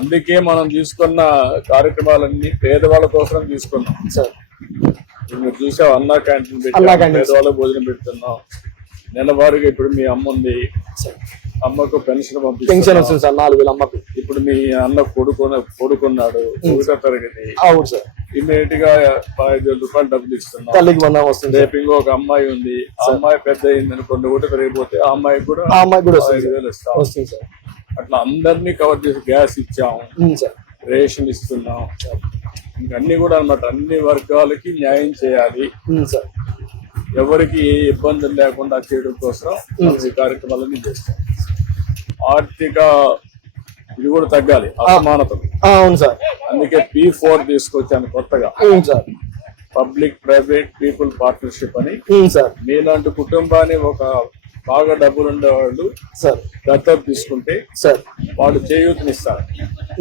అందుకే మనం తీసుకున్న కార్యక్రమాలన్నీ పేదవాళ్ళ కోసం తీసుకున్నాం సార్. మీరు చూసావు అన్నా క్యాంటీన్ అన్నా పెట్టాం, క్యాంటీన్ పేదవాళ్ళకి భోజనం పెడుతున్నాం. నెలవారీగా ఇప్పుడు మీ అమ్మ ఉంది, అమ్మకు పెన్షన్ పెన్షన్ పంపిస్తున్నాం. వస్తుంది సార్ 4,000 అమ్మకు. ఇప్పుడు మీ అన్న కొడుకున్నాడు, ఒకటో తరగతి, అవును సార్. ఇమీడియట్ గా 5,000 రూపాయలు డబ్బులు ఇస్తున్నాం. తల్లికి వందనం వస్తుంది. రేపు ఇంకొక అమ్మాయి ఉంది, ఆ అమ్మాయి పెద్ద అయింది అనుకోండి, ఒకటి పెరిగిపోతే ఆ అమ్మాయికి కూడా ఆ అమ్మాయి కూడా వస్తుంది 5,000 ఇస్తాం. వస్తుంది సార్. అట్లా అందరినీ కవర్ చేసి గ్యాస్ ఇచ్చాం, సార్. రేషన్ ఇస్తున్నాం. అన్ని కూడా అన్నమాట, అన్ని వర్గాలకి న్యాయం చేయాలి, సార్. ఎవరికి ఏ ఇబ్బందులు లేకుండా చేయడం కోసం ఈ కార్యక్రమాలన్నీ చేస్తాం. ఆర్థిక ఇది కూడా తగ్గాలి, అసమానతలు. అవును సార్. అందుకే P4 తీసుకొచ్చాను కొత్తగా, అవును sir. Public private people partnership అని. సార్. మీలాంటి కుటుంబాన్ని ఒక బాగా డబ్బులు ఉండేవాళ్ళు సార్ దత్తత తీసుకుంటే సార్ వాళ్ళు చేయూతనిస్తారు.